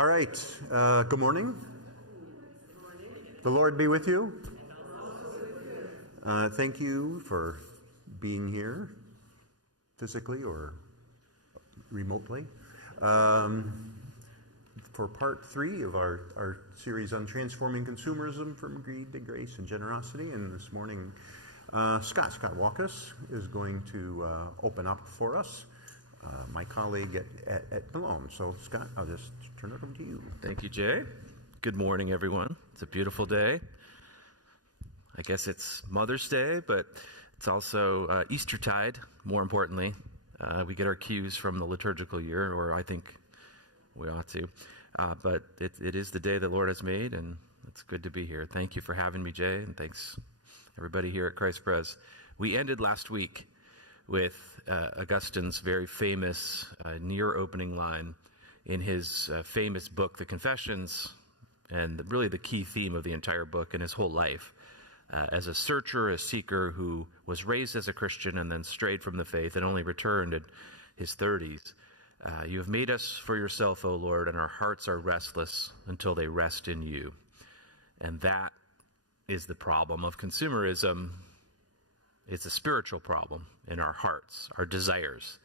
All right. Good morning. The Lord be with you. Thank you for being here physically or remotely for part 3 of our series on transforming consumerism from greed to grace and generosity. And this morning, Scott Waalkes is going to open up for us. My colleague at Malone. So, Scott, I'll just turn it over to you. Thank you, Jay. Good morning, everyone. It's a beautiful day. I guess it's Mother's Day, but it's also Eastertide, more importantly. We get our cues from the liturgical year, or I think we ought to. But it is the day the Lord has made, and it's good to be here. Thank you for having me, Jay, and thanks, everybody here at Christ Pres. We ended last week with Augustine's very famous near opening line in his famous book, The Confessions, and really the key theme of the entire book and his whole life. As a searcher, a seeker who was raised as a Christian and then strayed from the faith and only returned in his 30s. You have made us for yourself, O Lord, and our hearts are restless until they rest in you. And that is the problem of consumerism. It's a spiritual problem in our hearts, our desires,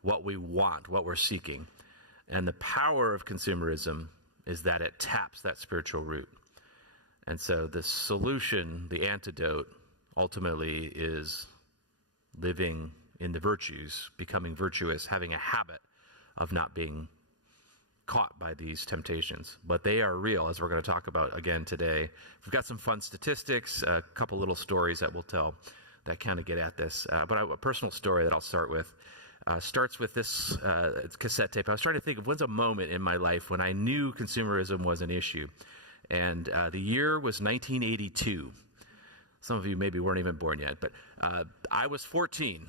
what we want, what we're seeking. And the power of consumerism is that it taps that spiritual root. And so the solution, the antidote, ultimately is living in the virtues, becoming virtuous, having a habit of not being caught by these temptations. But they are real, as we're going to talk about again today. We've got some fun statistics, a couple little stories that we'll tell that kind of get at this. But a personal story that I'll start with starts with this cassette tape. I was trying to think of when's a moment in my life when I knew consumerism was an issue. And the year was 1982. Some of you maybe weren't even born yet, but I was 14.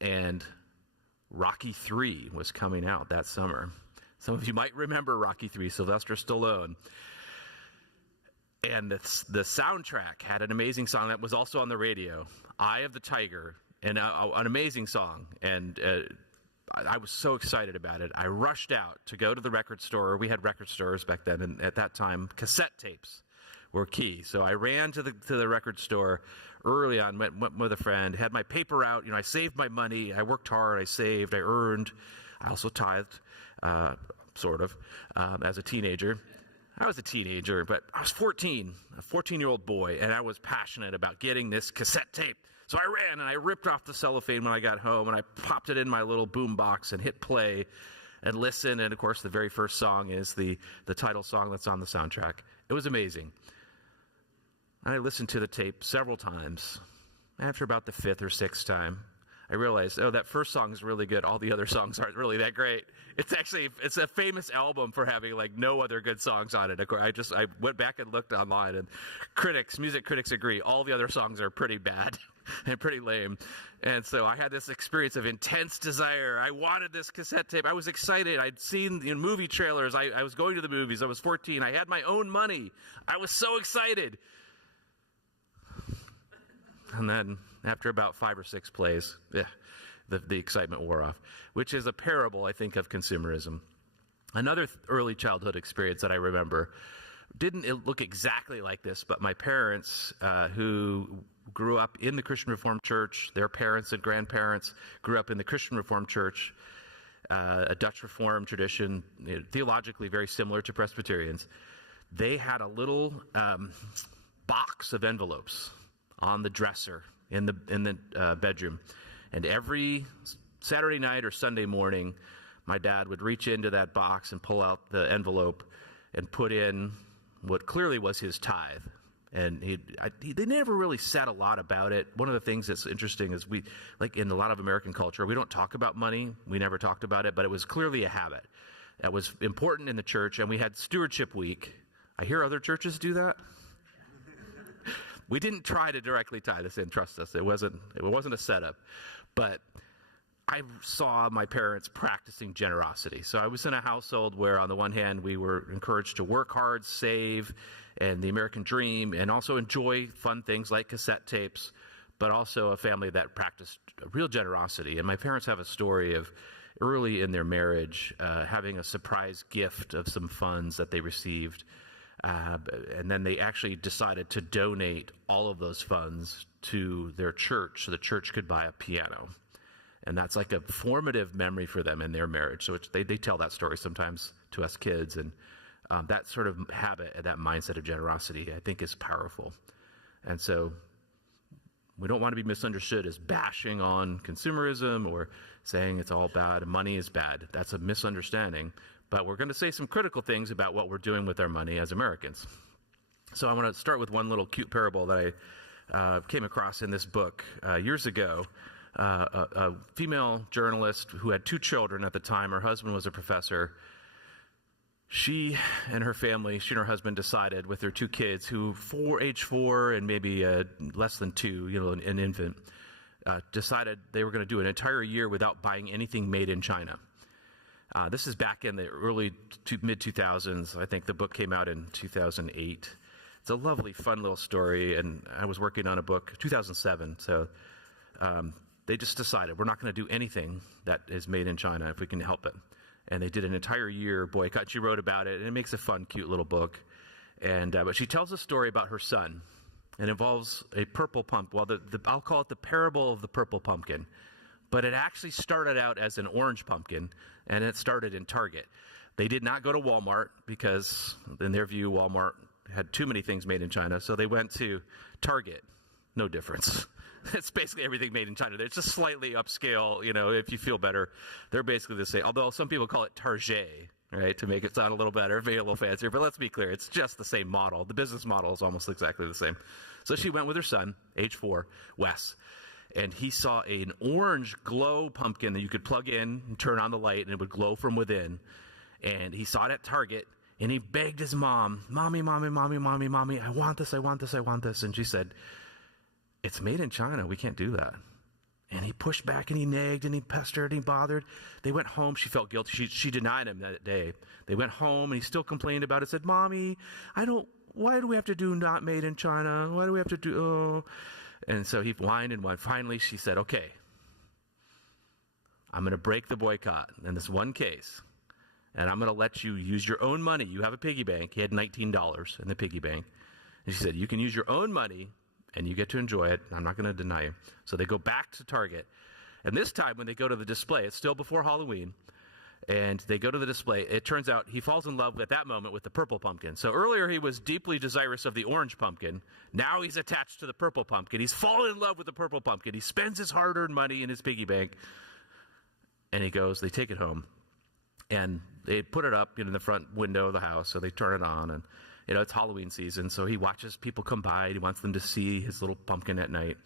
And Rocky III was coming out that summer. Some of you might remember Rocky III, Sylvester Stallone. And the soundtrack had an amazing song that was also on the radio, Eye of the Tiger, and an amazing song. And I was so excited about it. I rushed out to go to the record store. We had record stores back then, and at that time, cassette tapes were key. So I ran to the record store early on, went with a friend, had my paper out. You know, I saved my money. I worked hard. I saved. I earned. I also tithed, sort of, as a teenager. I was a teenager, but I was 14, a 14-year-old boy, and I was passionate about getting this cassette tape. So I ran, and I ripped off the cellophane when I got home, and I popped it in my little boom box and hit play and listen. And, of course, the very first song is the title song that's on the soundtrack. It was amazing. I listened to the tape several times. After about the 5th or 6th time, I realized, oh, that first song is really good. All the other songs aren't really that great. It's a famous album for having like no other good songs on it. Of course, I went back and looked online, and music critics agree. All the other songs are pretty bad and pretty lame. And so I had this experience of intense desire. I wanted this cassette tape. I was excited. I'd seen the movie trailers. I was going to the movies. I was 14. I had my own money. I was so excited. And then after about 5 or 6 plays, the excitement wore off, which is a parable, I think, of consumerism. Another early childhood experience that I remember didn't look exactly like this, but my parents, who grew up in the Christian Reformed Church, their parents and grandparents grew up in the Christian Reformed Church, a Dutch Reformed tradition, theologically very similar to Presbyterians. They had a little box of envelopes on the dresser in the bedroom, and every Saturday night or Sunday morning, my dad would reach into that box and pull out the envelope and put in what clearly was his tithe. And they never really said a lot about it. One of the things that's interesting is like in a lot of American culture, we don't talk about money. We never talked about it, but it was clearly a habit that was important in the church. And we had stewardship week. I hear other churches do that. We didn't try to directly tie this in, trust us. It wasn't a setup. But I saw my parents practicing generosity. So I was in a household where on the one hand we were encouraged to work hard, save, and the American dream, and also enjoy fun things like cassette tapes, but also a family that practiced real generosity. And my parents have a story of early in their marriage, having a surprise gift of some funds that they received. And then they actually decided to donate all of those funds to their church so the church could buy a piano. And that's like a formative memory for them in their marriage. So they tell that story sometimes to us kids. And that sort of habit and that mindset of generosity, I think, is powerful. And so we don't want to be misunderstood as bashing on consumerism or saying it's all bad and money is bad. That's a misunderstanding. But we're going to say some critical things about what we're doing with our money as Americans. So I want to start with one little cute parable that I came across in this book years ago. A female journalist who had 2 children at the time. Her husband was a professor. She and her family, she and her husband decided with their 2 kids, who age 4 and maybe less than 2, an infant, decided they were going to do an entire year without buying anything made in China. This is back in the early mid-2000s. I think the book came out in 2008. It's a lovely, fun little story, and I was working on a book, 2007, so they just decided we're not going to do anything that is made in China if we can help it. And they did an entire year boycott. She wrote about it, and it makes a fun, cute little book. And but she tells a story about her son. It involves a purple pumpkin. Well, I'll call it the parable of the purple pumpkin. But it actually started out as an orange pumpkin, and it started in Target. They did not go to Walmart because, in their view, Walmart had too many things made in China. So they went to Target. No difference. It's basically everything made in China. It's just slightly upscale, if you feel better. They're basically the same, although some people call it Target, right, to make it sound a little better, maybe a little fancier. But let's be clear, it's just the same model. The business model is almost exactly the same. So she went with her son, age 4, Wes, and he saw an orange glow pumpkin that you could plug in and turn on the light, and it would glow from within. And he saw it at Target, and he begged his mom, Mommy, Mommy, Mommy, Mommy, Mommy, I want this, I want this, I want this. And she said, it's made in China. We can't do that. And he pushed back and he nagged and he pestered and he bothered. They went home. She felt guilty. She denied him that day. They went home and he still complained about it. Said, Mommy, why do we have to do not made in China? Why do we have to do, oh. And so he whined and whined. Finally, she said, okay, I'm going to break the boycott in this one case. And I'm going to let you use your own money. You have a piggy bank. He had $19 in the piggy bank. And she said, you can use your own money and you get to enjoy it. I'm not going to deny you. So they go back to Target. And this time when they go to the display, it's still before Halloween, and they go to the display, it turns out he falls in love at that moment with the purple pumpkin. So earlier he was deeply desirous of the orange pumpkin. Now he's attached to the purple pumpkin. He's fallen in love with the purple pumpkin. He spends his hard-earned money in his piggy bank. And he goes, they take it home. And they put it up in the front window of the house, so they turn it on, and it's Halloween season, so he watches people come by. He wants them to see his little pumpkin at night.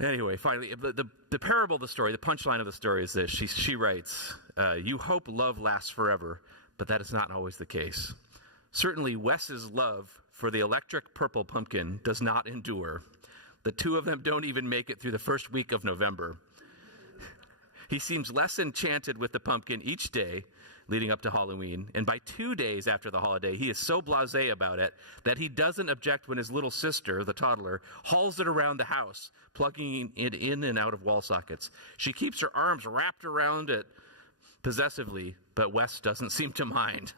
Anyway, finally, the parable of the story, the punchline of the story is this. She writes, you hope love lasts forever, but that is not always the case. Certainly, Wes's love for the electric purple pumpkin does not endure. The 2 of them don't even make it through the first week of November. He seems less enchanted with the pumpkin each day leading up to Halloween, and by 2 days after the holiday, he is so blasé about it that he doesn't object when his little sister, the toddler, hauls it around the house, plugging it in and out of wall sockets. She keeps her arms wrapped around it possessively, but Wes doesn't seem to mind.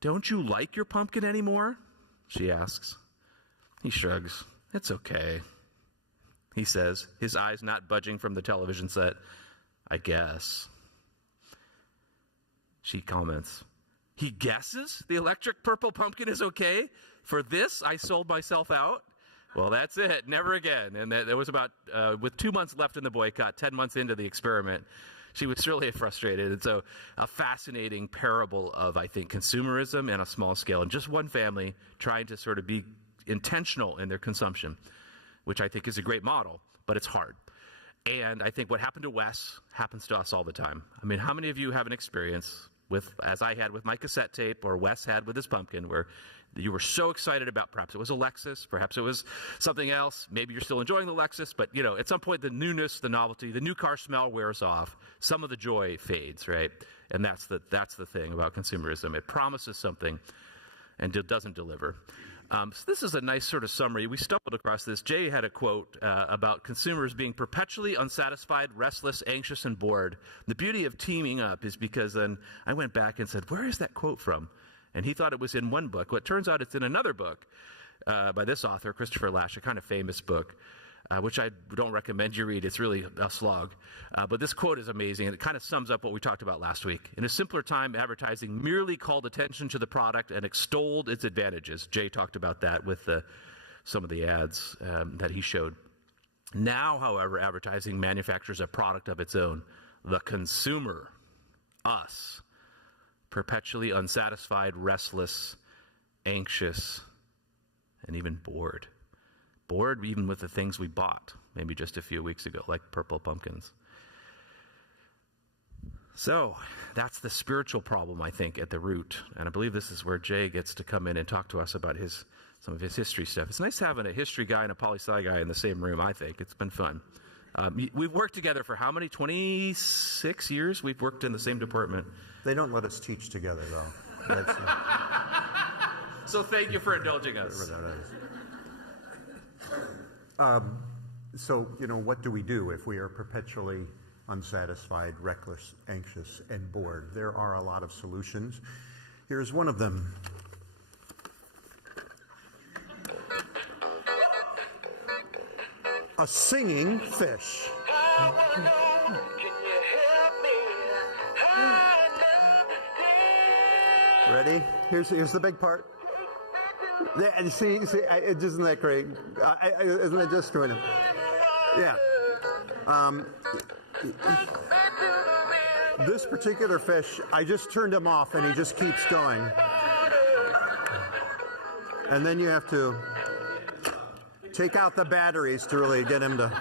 Don't you like your pumpkin anymore? She asks. He shrugs. It's okay, he says, his eyes not budging from the television set. I guess. She comments, he guesses the electric purple pumpkin is okay? For this, I sold myself out? Well, that's it. Never again. And there was about, with 2 months left in the boycott, 10 months into the experiment, she was really frustrated. And so a fascinating parable of, I think, consumerism and a small scale, and just one family trying to sort of be intentional in their consumption, which I think is a great model, but it's hard. And I think what happened to Wes happens to us all the time. I mean, how many of you have an experience with, as I had with my cassette tape, or Wes had with his pumpkin, where you were so excited about, perhaps it was a Lexus, perhaps it was something else, maybe you're still enjoying the Lexus, but at some point the newness, the novelty, the new car smell wears off, some of the joy fades, right? And that's the thing about consumerism. It promises something and it doesn't deliver. So this is a nice sort of summary. We stumbled across this. Jay had a quote about consumers being perpetually unsatisfied, restless, anxious, and bored. The beauty of teaming up is because then I went back and said, where is that quote from? And he thought it was in one book. Well, it turns out it's in another book by this author, Christopher Lasch, a kind of famous book, which I don't recommend you read. It's really a slog. But this quote is amazing, and it kind of sums up what we talked about last week. In a simpler time, advertising merely called attention to the product and extolled its advantages. Jay talked about that with some of the ads that he showed. Now, however, advertising manufactures a product of its own. The consumer, us, perpetually unsatisfied, restless, anxious, and even bored. Bored even with the things we bought maybe just a few weeks ago, like purple pumpkins. So that's the spiritual problem, I think, at the root. And I believe this is where Jay gets to come in and talk to us about some of his history stuff. It's nice having a history guy and a poli-sci guy in the same room, I think. It's been fun. We've worked together for how many? 26 years we've worked in the same department. They don't let us teach together, though. That's, So thank you for indulging us. So, what do we do if we are perpetually unsatisfied, reckless, anxious, and bored? There are a lot of solutions. Here's one of them. A singing fish. Ready? Here's the big part. See, isn't that great? Isn't that just going to? Yeah. This particular fish, I just turned him off, and he just keeps going. And then you have to take out the batteries to really get him to.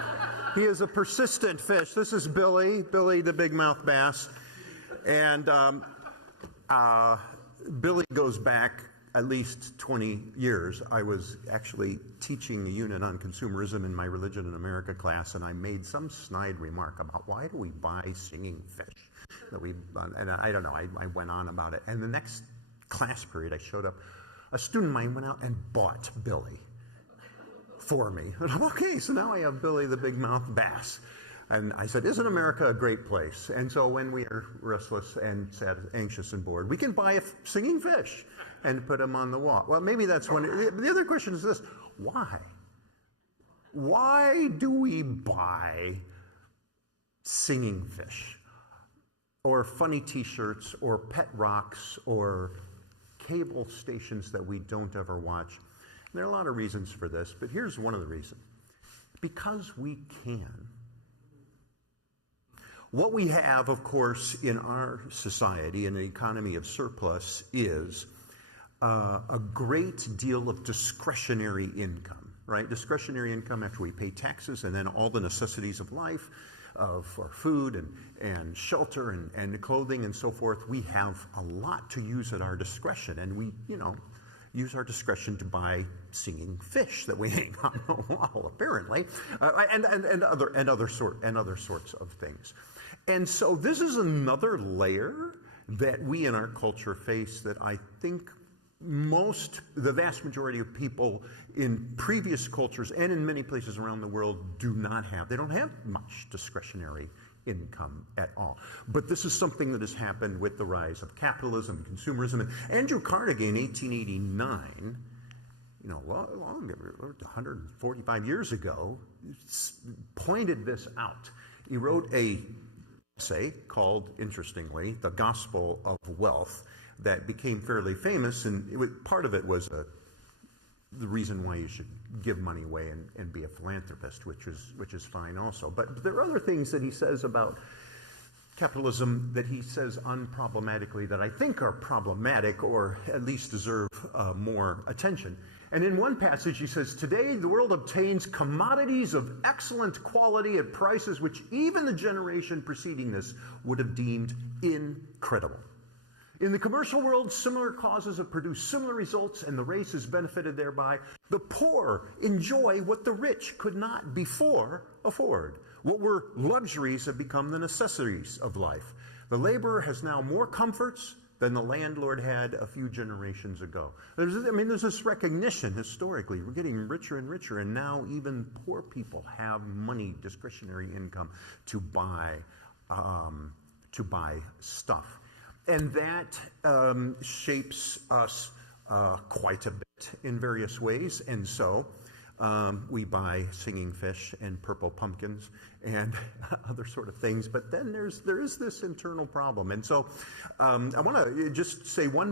He is a persistent fish. This is Billy the big-mouth bass, and Billy goes back at least 20 years. I was actually teaching a unit on consumerism in my Religion in America class, and I made some snide remark about why do we buy singing fish? And I don't know, I went on about it. And the next class period, I showed up. A student of mine went out and bought Billy for me. And I'm okay, so now I have Billy the big-mouth bass. And I said, isn't America a great place? And so when we are restless and sad, anxious and bored, we can buy a singing fish and put him on the wall. Well, maybe that's one. The other question is this: why? Why do we buy singing fish, or funny T-shirts, or pet rocks, or cable stations that we don't ever watch? And there are a lot of reasons for this, but here's one of the reasons: because we can. What we have, of course, in our society, in an economy of surplus, is a great deal of discretionary income, right? Discretionary income after we pay taxes, and then all the necessities of life, for food and shelter and clothing and so forth. We have a lot to use at our discretion, and we, use our discretion to buy singing fish that we hang on the wall, apparently, and other sorts of things. And so this is another layer that we in our culture face that I think the vast majority of people in previous cultures and in many places around the world do not have. They don't have much discretionary income at all. But this is something that has happened with the rise of capitalism and consumerism. And Andrew Carnegie in 1889, long 145 years ago, pointed this out. He wrote an essay called, interestingly, The Gospel of Wealth, that became fairly famous, and part of it was the reason why you should give money away and be a philanthropist, which is fine also. But there are other things that he says about capitalism that he says unproblematically that I think are problematic, or at least deserve more attention. And in one passage he says, today the world obtains commodities of excellent quality at prices which even the generation preceding this would have deemed incredible. In the commercial world, similar causes have produced similar results, and the race is benefited thereby. The poor enjoy what the rich could not before afford. What were luxuries have become the necessities of life. The laborer has now more comforts, than the landlord had a few generations ago. There's this recognition historically. We're getting richer and richer, and now even poor people have money, discretionary income, to buy stuff. And that shapes us quite a bit in various ways. And so we buy singing fish and purple pumpkins and other sort of things. But then there is this internal problem. And so I want to just say we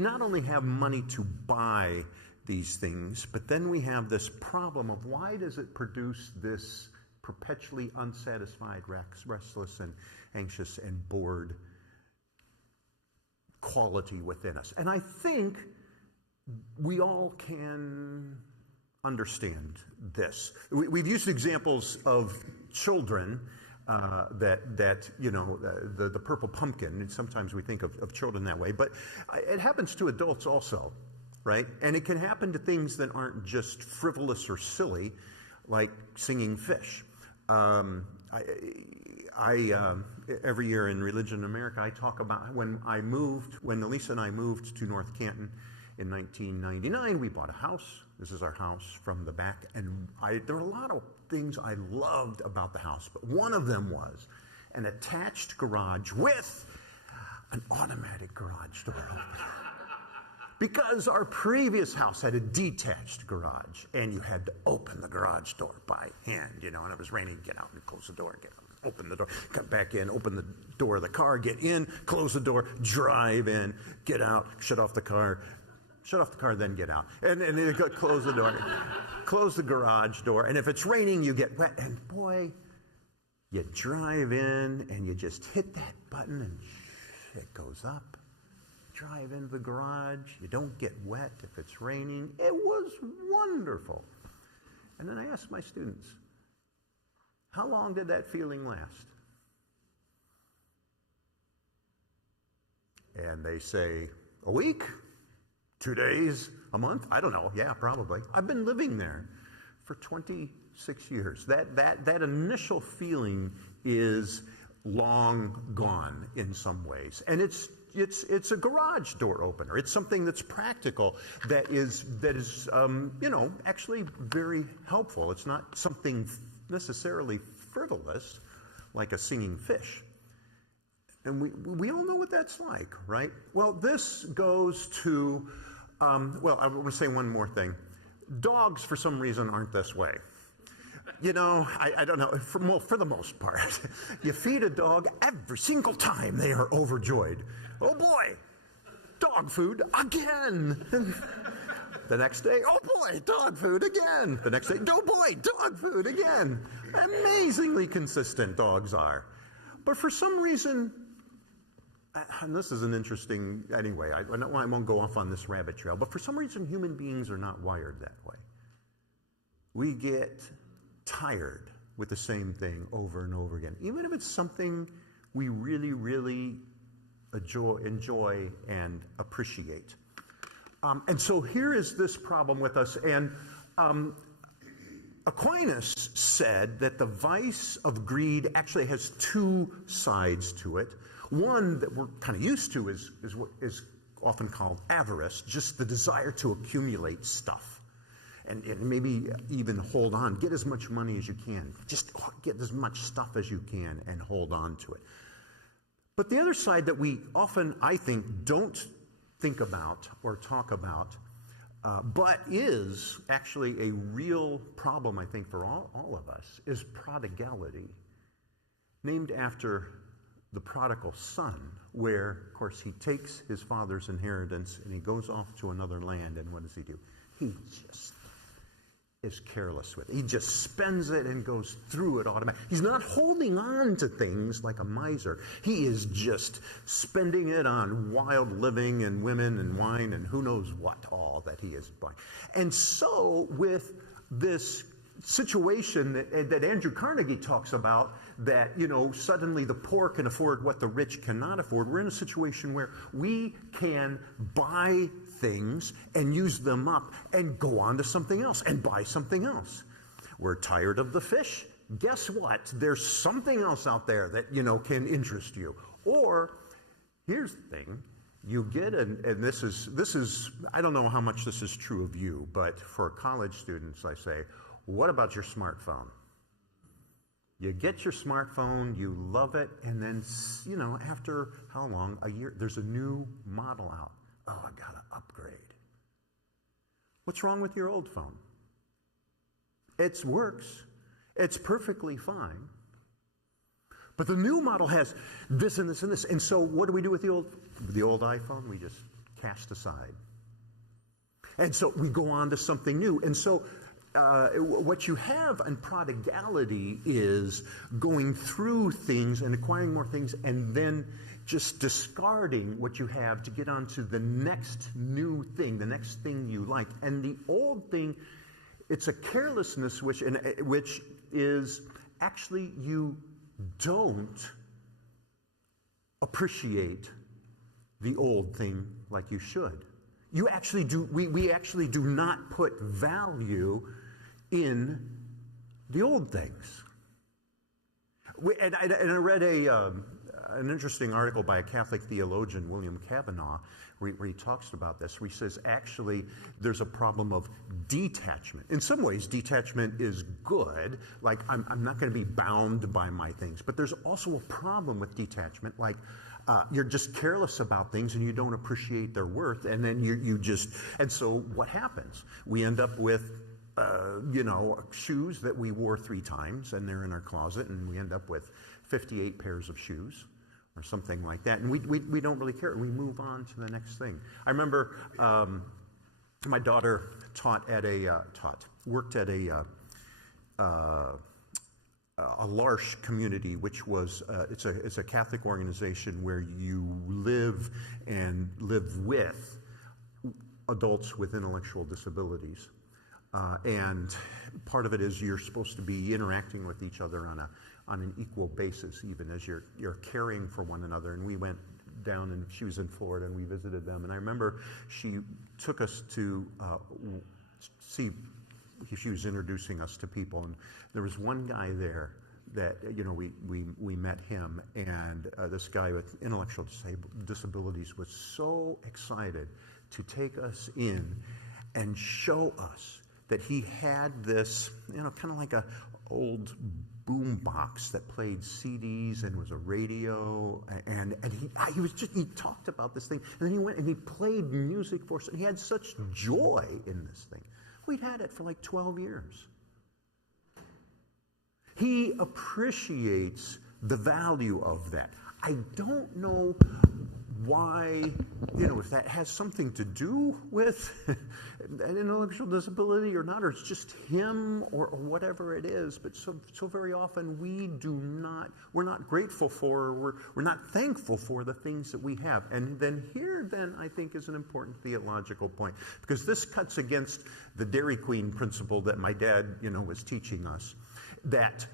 not only have money to buy these things, but then we have this problem of why does it produce this perpetually unsatisfied, restless and anxious and bored quality within us. And I think we all can understand this. We've used examples of children the purple pumpkin, and sometimes we think of children that way, but it happens to adults also, right? And it can happen to things that aren't just frivolous or silly, like singing fish. Every year in Religion in America, I talk about when Elisa and I moved to North Canton in 1999, we bought a house. This is our house from the back. And there were a lot of things I loved about the house, but one of them was an attached garage with an automatic garage door opener. Because our previous house had a detached garage, and you had to open the garage door by hand, and it was raining, get out and close the door, get out, open the door, come back in, open the door of the car, get in, close the door, drive in, get out, shut off the car, then get out. And then you close the door, close the garage door, and if it's raining, you get wet, and boy, you drive in, and you just hit that button, and it goes up. Drive into the garage, you don't get wet if it's raining. It was wonderful. And then I asked my students, how long did that feeling last? And they say, a week, 2 days, a month, I don't know, yeah, probably. I've been living there for 26 years. That initial feeling is long gone in some ways. And it's a garage door opener. It's something that's practical, that is actually very helpful. It's not something necessarily frivolous, like a singing fish. And we all know what that's like, right? Well, this goes to, I want to say one more thing. Dogs, for some reason, aren't this way. I don't know, for the most part. You feed a dog, every single time they are overjoyed. Oh boy, dog food again. The next day, oh boy, dog food again. The next day, oh boy, dog food again. Amazingly consistent dogs are. But for some reason, and this is an interesting, anyway, I won't go off on this rabbit trail, but for some reason human beings are not wired that way. We get tired with the same thing over and over again, even if it's something we really, really enjoy and appreciate. And so here is this problem with us. And Aquinas said that the vice of greed actually has two sides to it. One that we're kind of used to is what is often called avarice, just the desire to accumulate stuff. And maybe even hold on, get as much money as you can. Just get as much stuff as you can and hold on to it. But the other side that we often, I think, don't think about or talk about, but is actually a real problem, I think, for all of us, is prodigality, named after the prodigal son, where, of course, he takes his father's inheritance and he goes off to another land, and what does he do? He just is careless with it. He just spends it and goes through it automatically. He's not holding on to things like a miser. He is just spending it on wild living and women and wine and who knows what all that he is buying. And so with this situation that Andrew Carnegie talks about, that, suddenly the poor can afford what the rich cannot afford, we're in a situation where we can buy things and use them up and go on to something else and buy something else. We're tired of the fish. Guess what? There's something else out there that, can interest you. Or here's the thing. You get, and this is, I don't know how much this is true of you, but for college students, I say, what about your smartphone? You get your smartphone, you love it, and then, after how long? A year, there's a new model out. Oh, I got to upgrade. What's wrong with your old phone? It works. It's perfectly fine. But the new model has this and this and this. And so what do we do with the old iPhone? We just cast aside. And so we go on to something new. And so what you have in prodigality is going through things and acquiring more things and then just discarding what you have to get on to the next new thing, the next thing you like. And the old thing, it's a carelessness which is actually you don't appreciate the old thing like you should. You actually do. We actually do not put value in the old things. And I read an interesting article by a Catholic theologian, William Kavanaugh, where he talks about this. Where he says, actually, there's a problem of detachment. In some ways, detachment is good. Like, I'm not going to be bound by my things. But there's also a problem with detachment. Like, you're just careless about things and you don't appreciate their worth. And then you just... And so what happens? We end up with, shoes that we wore 3 times and they're in our closet. And we end up with 58 pairs of shoes. Or something like that. And we don't really care. We move on to the next thing. I remember my daughter worked at a L'Arche community, which was, it's a Catholic organization where you live with adults with intellectual disabilities. And part of it is you're supposed to be interacting with each other on an equal basis, even as you're caring for one another. And we went down, and she was in Florida, and we visited them. And I remember she took us to see. She was introducing us to people, and there was one guy there that we met him, and this guy with intellectual disabilities was so excited to take us in and show us that he had this, kind of like a old boom box that played CDs and was a radio, and he talked about this thing, and then he went and he played music for us, and he had such joy in this thing. We'd had it for like 12 years. He appreciates the value of that. I don't know why, if that has something to do with an intellectual disability or not, or it's just him or whatever it is, but so very often we're not grateful for, we're not thankful for the things that we have. And then here, I think, is an important theological point, because this cuts against the Dairy Queen principle that my dad, was teaching us. That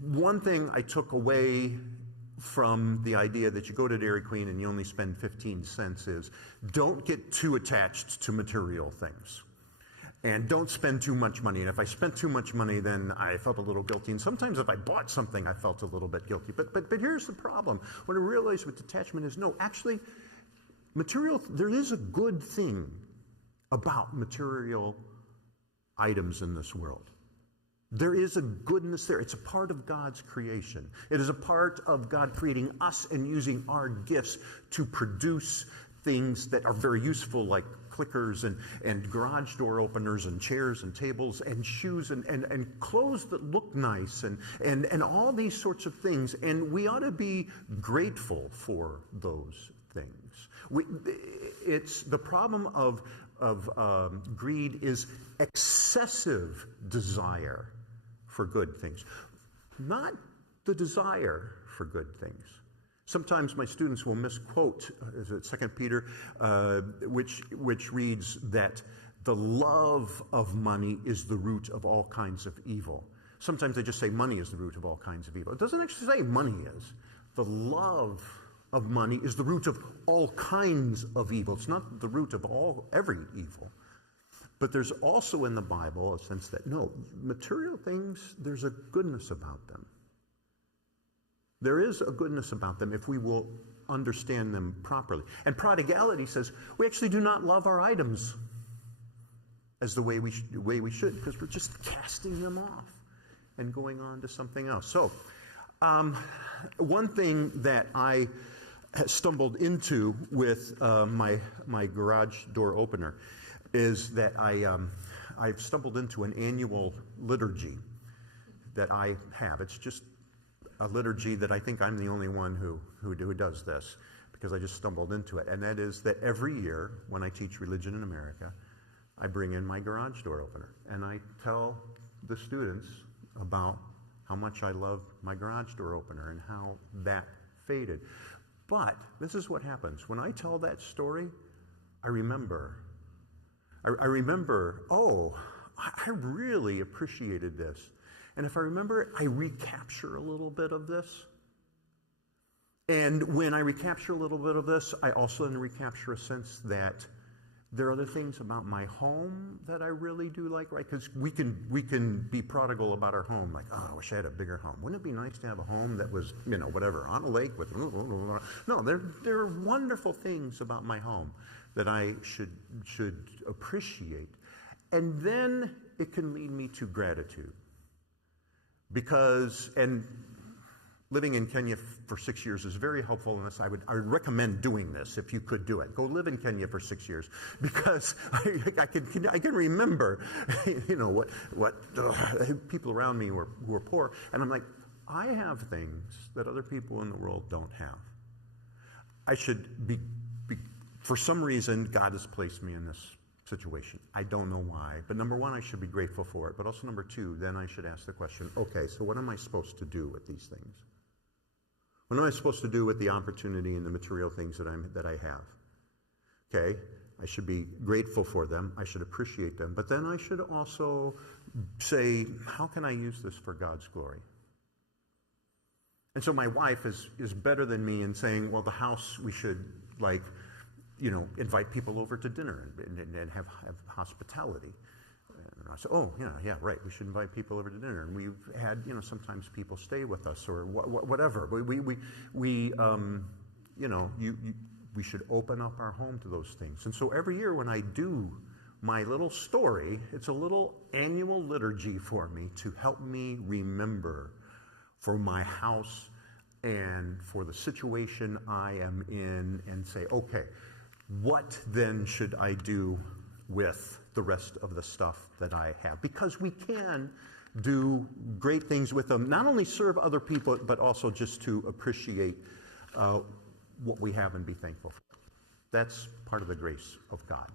one thing I took away from the idea that you go to Dairy Queen and you only spend 15 cents is, don't get too attached to material things. And don't spend too much money. And if I spent too much money, then I felt a little guilty. And sometimes if I bought something, I felt a little bit guilty. But here's the problem. What I realized with detachment is, no, actually, there is a good thing about material items in this world. There is a goodness there. It's a part of God's creation. It is a part of God creating us and using our gifts to produce things that are very useful, like clickers and garage door openers and chairs and tables and shoes and clothes that look nice and all these sorts of things. And we ought to be grateful for those things. It's the problem of greed is excessive desire for good things, not the desire for good things. Sometimes my students will misquote, is it 2 Peter, which reads that the love of money is the root of all kinds of evil. Every they just say money is the root of all kinds of evil. It doesn't actually say money is. The love of money is the root of all kinds of evil. It's not the root of every evil. But there's also in the Bible a sense that, no, material things, there's a goodness about them. There is a goodness about them if we will understand them properly. And prodigality says we actually do not love our items as the way we should, because we're just casting them off and going on to something else. So one thing that I stumbled into with my garage door opener is that I've stumbled into an annual liturgy that I have. It's just a liturgy that I think I'm the only one who does this, because I just stumbled into it. And that is that every year when I teach religion in America, I bring in my garage door opener and I tell the students about how much I love my garage door opener and how that faded. But this is what happens. When I tell that story, I remember, oh, I really appreciated this. And if I remember, I recapture a little bit of this. And when I recapture a little bit of this, I also then recapture a sense that there are other things about my home that I really do like, right? Because we can be prodigal about our home, like, oh, I wish I had a bigger home. Wouldn't it be nice to have a home that was, whatever, on a lake with, no, there are wonderful things about my home that I should appreciate. And then it can lead me to gratitude. Because, and living in Kenya for 6 years is very helpful in this. I would recommend doing this if you could do it. Go live in Kenya for 6 years, because I can remember, what people around me who are poor, and I'm like, I have things that other people in the world don't have. I should be for some reason, God has placed me in this situation. I don't know why, but number one, I should be grateful for it. But also number two, then I should ask the question, okay, so what am I supposed to do with these things? What am I supposed to do with the opportunity and the material things that I have? Okay, I should be grateful for them. I should appreciate them. But then I should also say, how can I use this for God's glory? And so my wife is better than me in saying, well, the house, we should, invite people over to dinner and have hospitality. And I said, oh, yeah, right. We should invite people over to dinner. And we've had, sometimes people stay with us or whatever. But we should open up our home to those things. And so every year when I do my little story, it's a little annual liturgy for me to help me remember for my house and for the situation I am in, and say, okay, what then should I do with the rest of the stuff that I have? Because we can do great things with them, not only serve other people, but also just to appreciate what we have and be thankful for. That's part of the grace of God.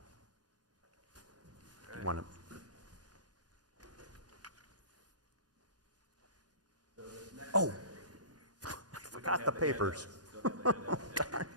Oh, I forgot the papers. Darn.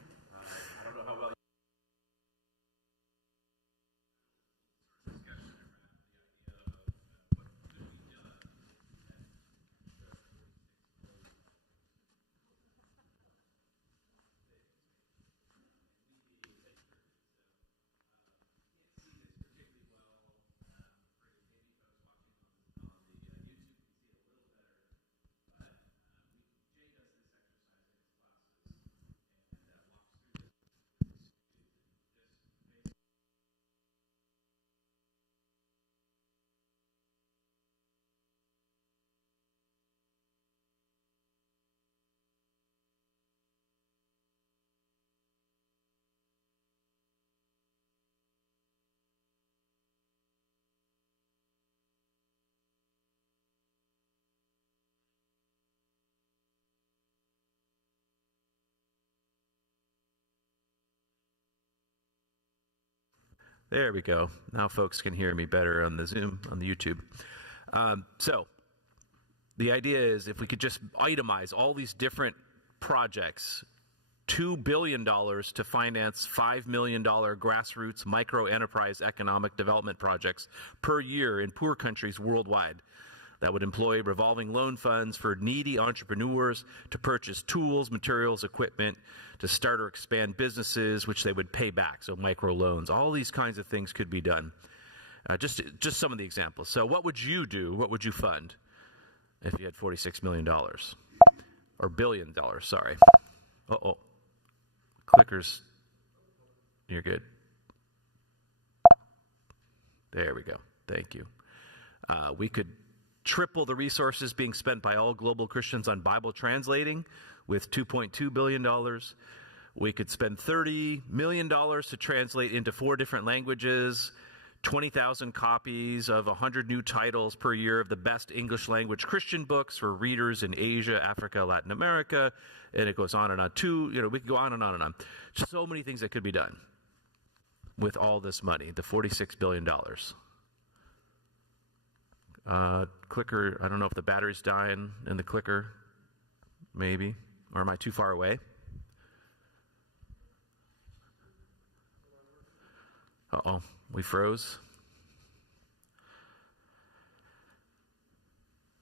There we go. Now folks can hear me better on the Zoom, on the YouTube. So the idea is, if we could just itemize all these different projects, $2 billion to finance $5 million grassroots micro-enterprise economic development projects per year in poor countries worldwide. That would employ revolving loan funds for needy entrepreneurs to purchase tools, materials, equipment, to start or expand businesses, which they would pay back, so microloans. All these kinds of things could be done. Just some of the examples. So what would you do? What would you fund if you had $46 million? Or $1 billion, sorry. Uh-oh. Clickers. You're good. There we go. Thank you. We could triple the resources being spent by all global Christians on Bible translating with $2.2 billion. We could spend $30 million to translate into 4 different languages, 20,000 copies of 100 new titles per year of the best English language Christian books for readers in Asia, Africa, Latin America, and it goes on and on. We could go on and on and on. So many things that could be done with all this money, the $46 billion. Clicker, I don't know if the battery's dying in the clicker, maybe, or am I too far away? Uh-oh, we froze.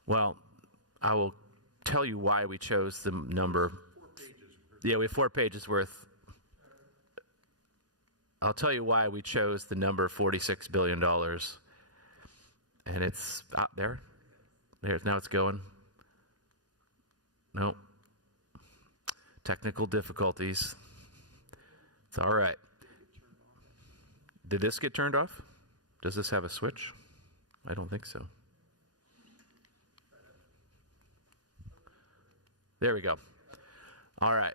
Well, I will tell you why we chose the number. 4 pages. Yeah, we have 4 pages worth. I'll tell you why we chose the number $46 billion. And it's out there. Now it's going. Nope. Technical difficulties. It's all right. Did this get turned off? Does this have a switch? I don't think so. There we go. All right.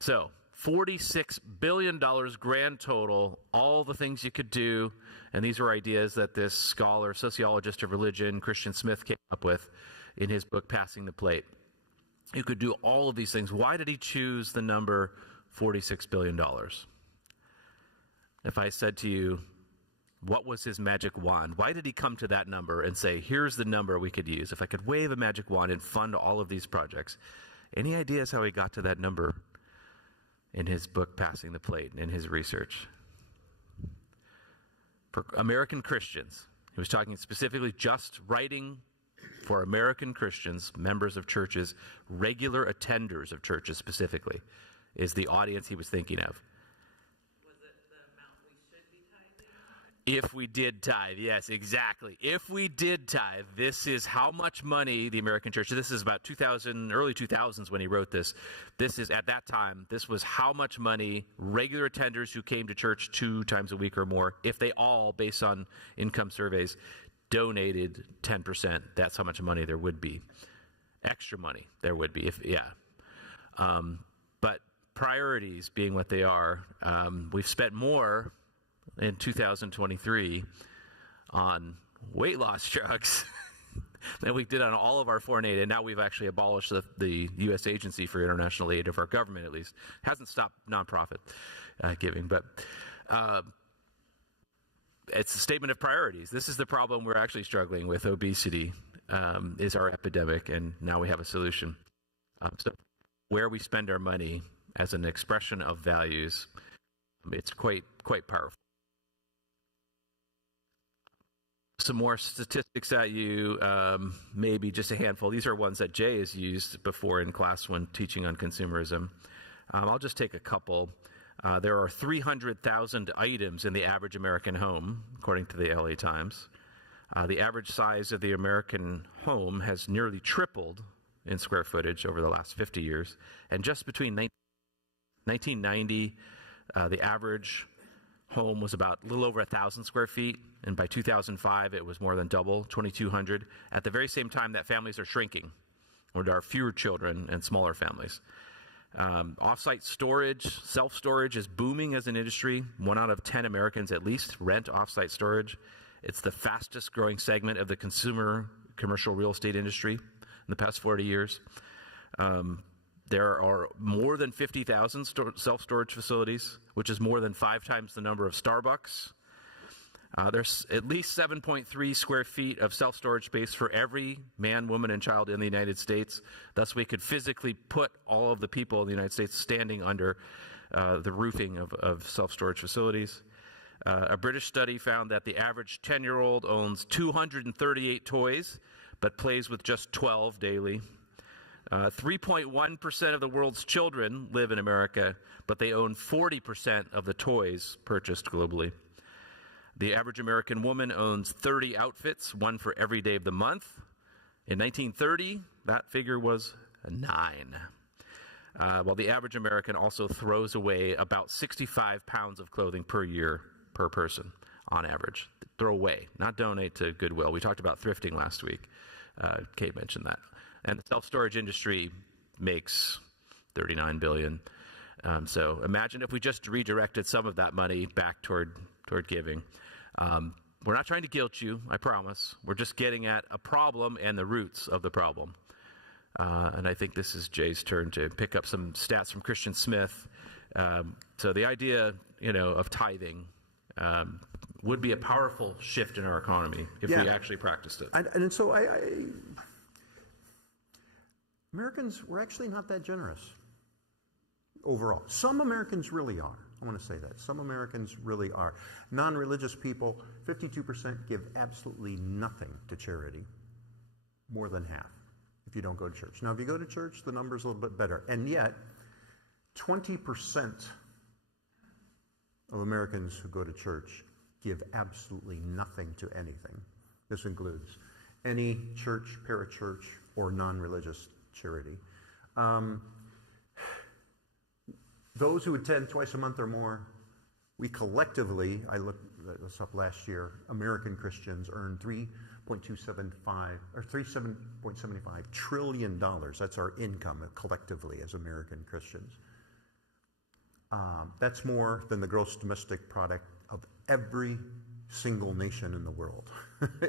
So, $46 billion grand total, all the things you could do. And these are ideas that this scholar, sociologist of religion, Christian Smith, came up with in his book, Passing the Plate. You could do all of these things. Why did he choose the number $46 billion? If I said to you, what was his magic wand? Why did he come to that number and say, here's the number we could use? If I could wave a magic wand and fund all of these projects. Any ideas how he got to that number in his book, Passing the Plate, in his research? For American Christians, he was talking specifically just writing for American Christians, members of churches, regular attenders of churches specifically, is the audience he was thinking of. If we did tithe, yes, exactly. If we did tithe, this is how much money the American church, this is about 2000, early 2000s when he wrote this. This is, at that time, this was how much money regular attenders who came to church 2 times a week or more, if they all, based on income surveys, donated 10%, that's how much money there would be. Extra money there would be, but priorities being what they are, we've spent more in 2023 on weight loss drugs than we did on all of our foreign aid, and now we've actually abolished the U.S. Agency for International Aid, of our government at least. Hasn't stopped nonprofit giving, but it's a statement of priorities. This is the problem we're actually struggling with. Obesity is our epidemic, and now we have a solution. So where we spend our money as an expression of values, it's quite powerful. Some more statistics at you, maybe just a handful. These are ones that Jay has used before in class when teaching on consumerism. I'll just take a couple. There are 300,000 items in the average American home, according to the LA Times. The average size of the American home has nearly tripled in square footage over the last 50 years. And just between 1990, the average home was about a little over 1,000 square feet, and by 2005 it was more than double, 2,200. At the very same time that families are shrinking, or there are fewer children and smaller families. Off-site storage, self-storage is booming as an industry. 1 out of 10 Americans at least rent off-site storage. It's the fastest growing segment of the consumer commercial real estate industry in the past 40 years. There are more than 50,000 self-storage facilities, which is more than 5 times the number of Starbucks. There's at least 7.3 square feet of self-storage space for every man, woman, and child in the United States. Thus, we could physically put all of the people in the United States standing under the roofing of self-storage facilities. A British study found that the average 10-year-old owns 238 toys, but plays with just 12 daily. 3.1% of the world's children live in America, but they own 40% of the toys purchased globally. The average American woman owns 30 outfits, 1 for every day of the month. In 1930, that figure was 9. while the average American also throws away about 65 pounds of clothing per year per person on average. Throw away, not donate to Goodwill. We talked about thrifting last week. Kate mentioned that. And the self-storage industry makes $39 billion. So imagine if we just redirected some of that money back toward giving. We're not trying to guilt you, I promise. We're just getting at a problem and the roots of the problem. And I think this is Jay's turn to pick up some stats from Christian Smith. So the idea, of tithing would be a powerful shift in our economy if we actually practiced it. And so Americans, we're actually not that generous overall. Some Americans really are. I want to say that. Some Americans really are. Non-religious people, 52% give absolutely nothing to charity. More than half, if you don't go to church. Now, if you go to church, the number's a little bit better. And yet, 20% of Americans who go to church give absolutely nothing to anything. This includes any church, parachurch, or non-religious charity. Those who attend twice a month or more, we collectively, I looked this up last year, American Christians earn $3.75 trillion. That's our income collectively as American Christians. That's more than the gross domestic product of every single nation in the world,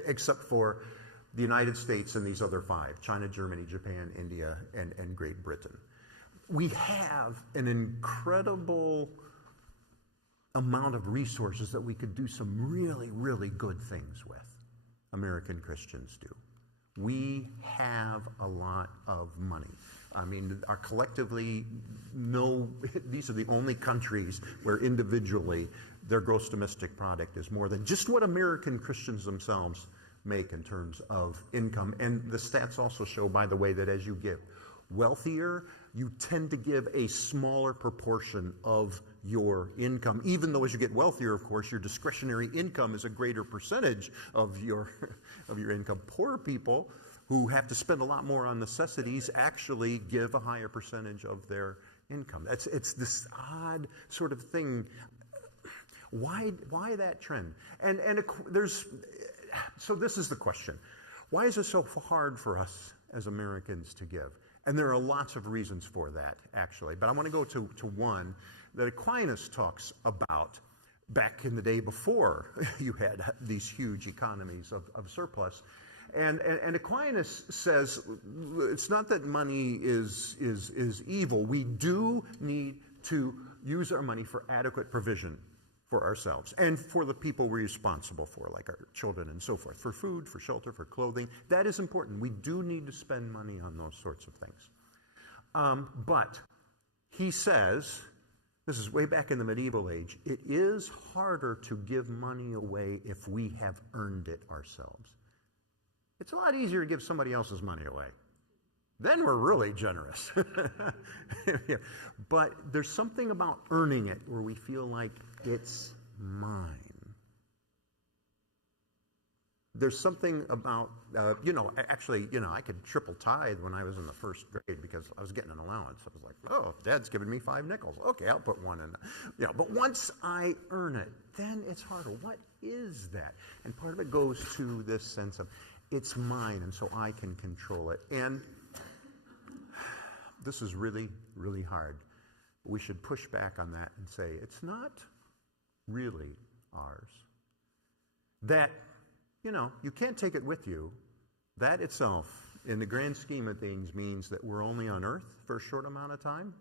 except for the United States and these other five: China, Germany, Japan, India, and Great Britain. We have an incredible amount of resources that we could do some really, really good things with. American Christians do. We have a lot of money. I mean, our collectively, these are the only countries where individually their gross domestic product is more than just what American Christians themselves make in terms of income. And the stats also show, by the way, that as you get wealthier, you tend to give a smaller proportion of your income, even though as you get wealthier, of course, your discretionary income is a greater percentage of your income. Poor people who have to spend a lot more on necessities actually give a higher percentage of their income. It's this odd sort of thing. Why that trend? So this is the question. Why is it so hard for us as Americans to give? And there are lots of reasons for that, actually. But I want to go to one that Aquinas talks about back in the day before you had these huge economies of surplus. And Aquinas says it's not that money is evil. We do need to use our money for adequate provision for ourselves and for the people we're responsible for, like our children and so forth, for food, for shelter, for clothing. That is important. We do need to spend money on those sorts of things. But he says, this is way back in the medieval age, it is harder to give money away if we have earned it ourselves. It's a lot easier to give somebody else's money away. Then we're really generous. Yeah. But there's something about earning it where we feel like it's mine. There's something about, I could triple tithe when I was in the first grade because I was getting an allowance. I was like, oh, Dad's giving me 5 nickels. Okay, I'll put one in. But once I earn it, then it's harder. What is that? And part of it goes to this sense of, it's mine, and so I can control it. And this is really, really hard. We should push back on that and say, it's not really ours. That, you can't take it with you. That itself, in the grand scheme of things, means that we're only on earth for a short amount of time.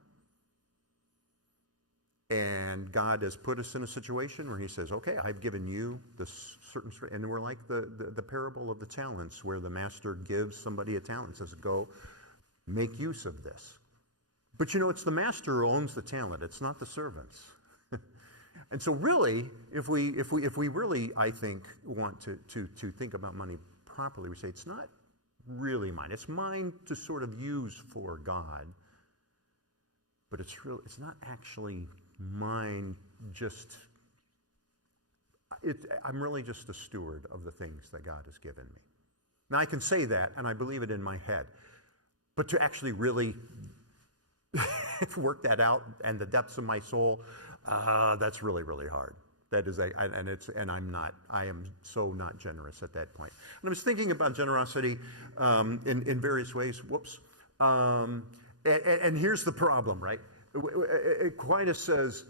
And God has put us in a situation where he says, okay, I've given you this certain, and we're like the parable of the talents, where the master gives somebody a talent, says, go make use of this. But it's the master who owns the talent. It's not the servants. And so really, if we really, I think, want to think about money properly, we say it's not really mine. It's mine to sort of use for God. But it's not actually mine. I'm really just a steward of the things that God has given me. Now I can say that, and I believe it in my head. But to actually really work that out and the depths of my soul, that's really, really hard. That is, I am so not generous at that point. And I was thinking about generosity in various ways. Whoops. And here's the problem, right? Aquinas says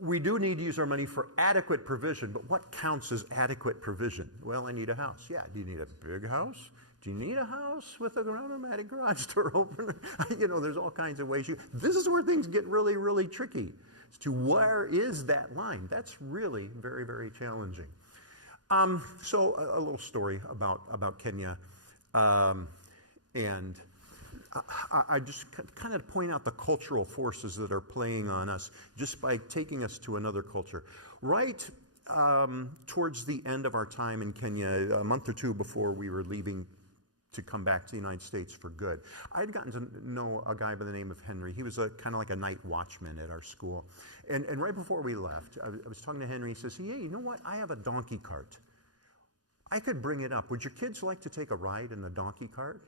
we do need to use our money for adequate provision, but what counts as adequate provision? Well, I need a house. Yeah. Do you need a big house? Do you need a house with an automatic garage door opener? There's all kinds of ways. This is where things get really, really tricky. As to where is that line? That's really very, very challenging. So a little story about Kenya, and I just kind of point out the cultural forces that are playing on us just by taking us to another culture. Right towards the end of our time in Kenya, a month or two before we were leaving to come back to the United States for good, I had gotten to know a guy by the name of Henry. He was kind of like a night watchman at our school. And right before we left, I was talking to Henry. He says, hey, you know what? I have a donkey cart. I could bring it up. Would your kids like to take a ride in the donkey cart?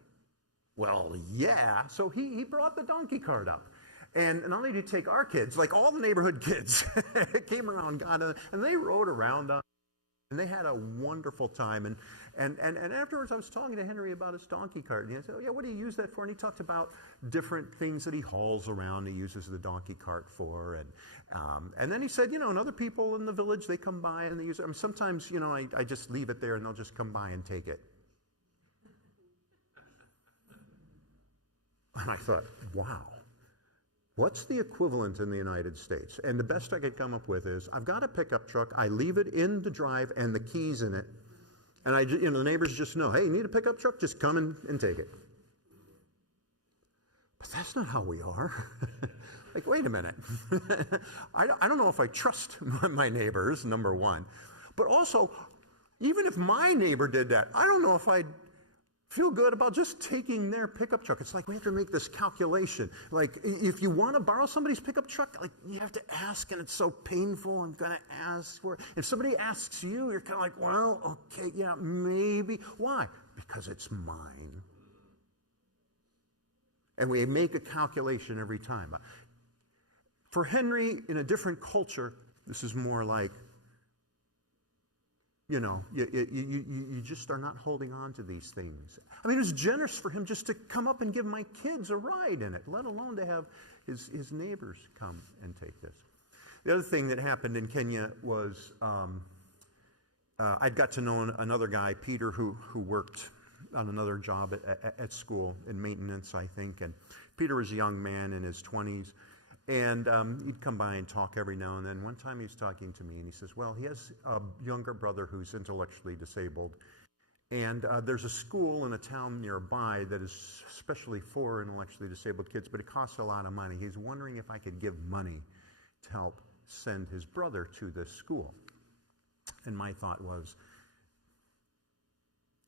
Well, yeah. So he brought the donkey cart up. And not only did he take our kids, like all the neighborhood kids came around, and they rode around us. And they had a wonderful time. And afterwards, I was talking to Henry about his donkey cart. And he said, oh, yeah, what do you use that for? And he talked about different things that he hauls around. He uses the donkey cart for. And then he said, and other people in the village, they come by and they use it. I mean, sometimes, I just leave it there and they'll just come by and take it. And I thought, wow. What's the equivalent in the United States? And the best I could come up with is, I've got a pickup truck, I leave it in the drive and the keys in it, and the neighbors just know, hey, you need a pickup truck? Just come and take it. But that's not how we are. Like, wait a minute. I don't know if I trust my neighbors, number one. But also, even if my neighbor did that, I don't know if I'd feel good about just taking their pickup truck. It's like we have to make this calculation. Like, if you want to borrow somebody's pickup truck, like, you have to ask, and it's so painful. I'm going to ask for it. If somebody asks you, you're kind of like, well, okay, yeah, maybe. Why? Because it's mine. And we make a calculation every time. For Henry, in a different culture, this is more like, you just are not holding on to these things. I mean, it was generous for him just to come up and give my kids a ride in it, let alone to have his neighbors come and take this. The other thing that happened in Kenya was I'd got to know another guy, Peter, who worked on another job at school in maintenance, I think. And Peter was a young man in his 20s. And he'd come by and talk every now and then. One time he was talking to me, and he says, well, he has a younger brother who's intellectually disabled. And there's a school in a town nearby that is especially for intellectually disabled kids, but it costs a lot of money. He's wondering if I could give money to help send his brother to this school. And my thought was,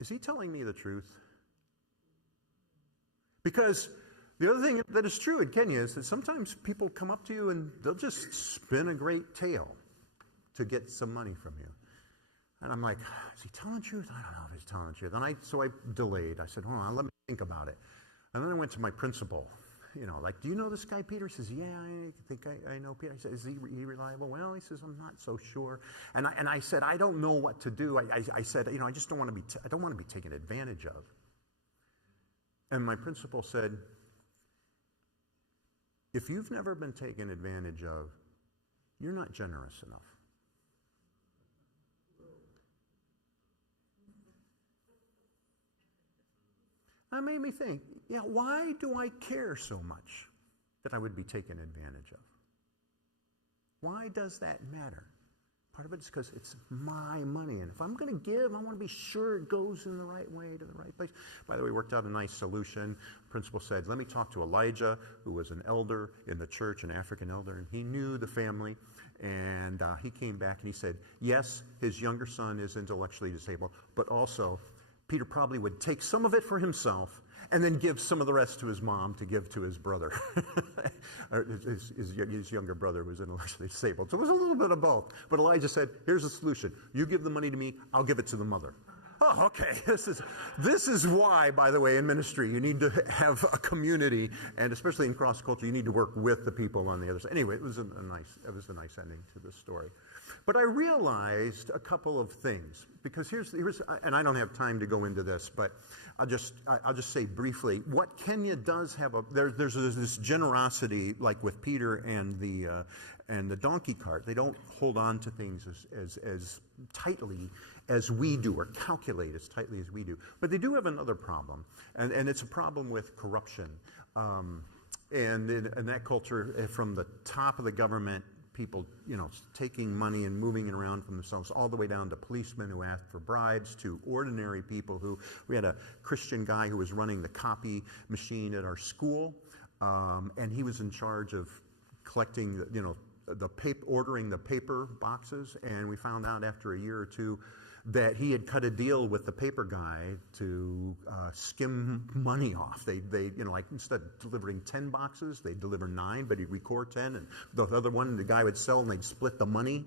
is he telling me the truth? Because the other thing that is true in Kenya is that sometimes people come up to you and they'll just spin a great tale to get some money from you. And I'm like, is he telling the truth? I don't know if he's telling the truth. And so I delayed. I said, hold on, let me think about it. And then I went to my principal. Do you know this guy, Peter? He says, yeah, I think I know Peter. I said, is he reliable? Well, he says, I'm not so sure. And I said, I don't know what to do. I said, I just don't want to be, I don't want to be taken advantage of. And my principal said, if you've never been taken advantage of, you're not generous enough. That made me think, why do I care so much that I would be taken advantage of? Why does that matter? Part of it is because it's my money. And if I'm going to give, I want to be sure it goes in the right way to the right place. By the way, we worked out a nice solution. Principal said, let me talk to Elijah, who was an elder in the church, an African elder, and he knew the family. And he came back and he said, yes, his younger son is intellectually disabled, but also Peter probably would take some of it for himself and then give some of the rest to his mom to give to his brother. his younger brother was intellectually disabled. So it was a little bit of both. But Elijah said, here's the solution. You give the money to me, I'll give it to the mother. Oh, okay. This is why, by the way, in ministry, you need to have a community, and especially in cross culture, you need to work with the people on the other side. Anyway, it was a nice ending to the story. But I realized a couple of things, because here's and I don't have time to go into this, but I'll just say briefly what Kenya does have. There's this generosity, like with Peter and the donkey cart. They don't hold on to things as tightly as we do, or calculate as tightly as we do. But they do have another problem, and it's a problem with corruption. And in that culture, from the top of the government, people, taking money and moving it around from themselves, all the way down to policemen who ask for bribes, to ordinary people we had a Christian guy who was running the copy machine at our school, and he was in charge of collecting, the paper, ordering the paper boxes, and we found out after a year or two that he had cut a deal with the paper guy to skim money off. They like, instead of delivering 10 boxes, they'd deliver 9, but he'd record 10, and the other one the guy would sell, and they'd split the money.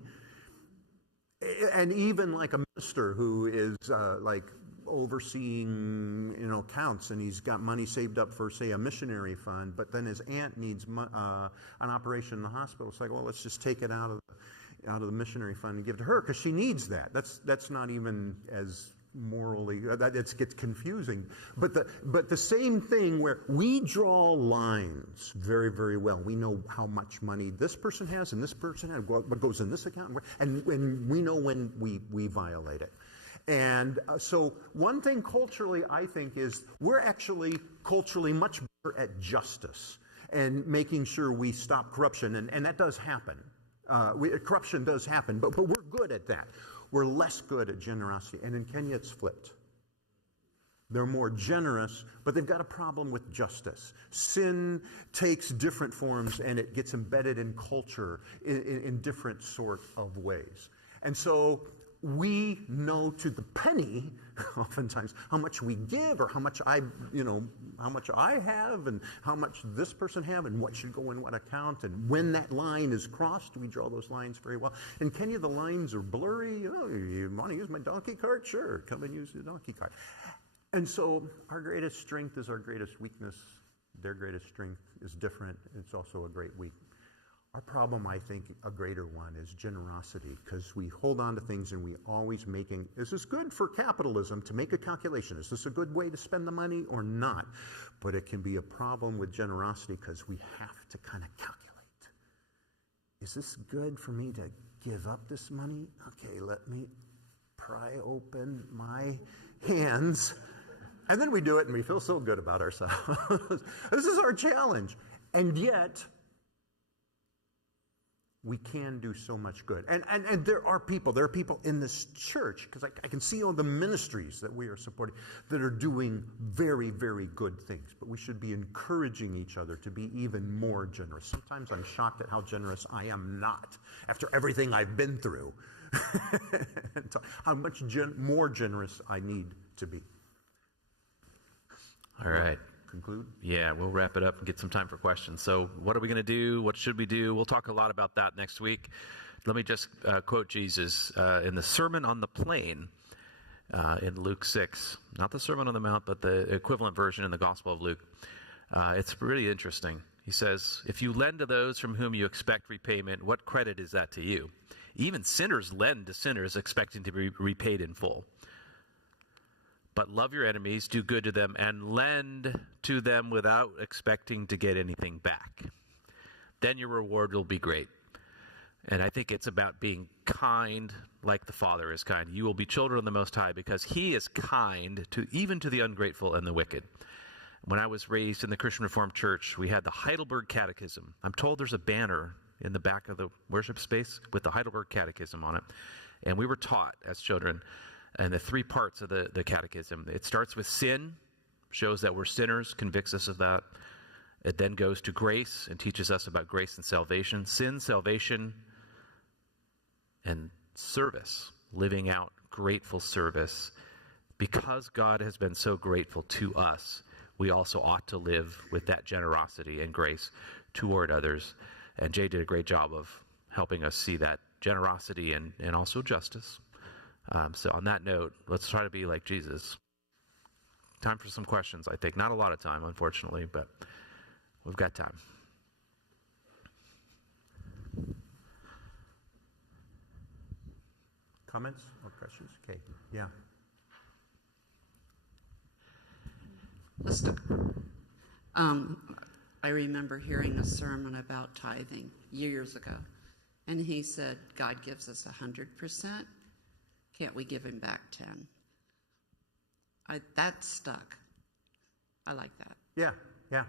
And even like a minister who is like overseeing, accounts, and he's got money saved up for, say, a missionary fund, but then his aunt needs an operation in the hospital. It's like, well, let's just take it out of the missionary fund and give it to her because she needs that. That's not even as morally, it gets confusing. But the same thing where we draw lines very, very well. We know how much money this person has and this person has, what goes in this account, and we know when we violate it. And so one thing culturally, I think, is we're actually culturally much better at justice and making sure we stop corruption, and that does happen. Corruption does happen, but we're good at that. We're less good at generosity. And in Kenya, it's flipped. They're more generous, but they've got a problem with justice. Sin takes different forms, and it gets embedded in culture in different sort of ways. And so we know to the penny, oftentimes, how much we give, or how much I have, and how much this person have, and what should go in what account. And when that line is crossed, we draw those lines very well. In Kenya, the lines are blurry. You want to use my donkey cart? Sure, come and use the donkey cart. And so our greatest strength is our greatest weakness. Their greatest strength is different. It's also a great weakness. Our problem, I think, a greater one, is generosity, because we hold on to things and we always making, is this good for capitalism to make a calculation? Is this a good way to spend the money or not? But it can be a problem with generosity because we have to kind of calculate. Is this good for me to give up this money? Okay, let me pry open my hands. And then we do it and we feel so good about ourselves. This is our challenge. And yet, we can do so much good. And there are people in this church, because I can see all the ministries that we are supporting that are doing very, very good things. But we should be encouraging each other to be even more generous. Sometimes I'm shocked at how generous I am not after everything I've been through. How much more generous I need to be. All right. Conclude? Yeah, we'll wrap it up and get some time for questions. So what are we going to do? What should we do? We'll talk a lot about that next week. Let me just quote Jesus in the Sermon on the Plain in Luke 6. Not the Sermon on the Mount, but the equivalent version in the Gospel of Luke. It's really interesting. He says, if you lend to those from whom you expect repayment, what credit is that to you? Even sinners lend to sinners expecting to be repaid in full. But love your enemies, do good to them, and lend to them without expecting to get anything back. Then your reward will be great. And I think it's about being kind like the Father is kind. You will be children of the Most High because He is kind even to the ungrateful and the wicked. When I was raised in the Christian Reformed Church, we had the Heidelberg Catechism. I'm told there's a banner in the back of the worship space with the Heidelberg Catechism on it. And we were taught as children, and the 3 parts of the catechism. It starts with sin, shows that we're sinners, convicts us of that. It then goes to grace and teaches us about grace and salvation. Sin, salvation, and service, living out grateful service. Because God has been so grateful to us, we also ought to live with that generosity and grace toward others. And Jay did a great job of helping us see that generosity and also justice So on that note, let's try to be like Jesus. Time for some questions, I think. Not a lot of time, unfortunately, but we've got time. Comments or questions? Okay, yeah. I remember hearing a sermon about tithing years ago, and he said, God gives us 100%. Can't we give him back 10? That stuck. I like that. Yeah, yeah.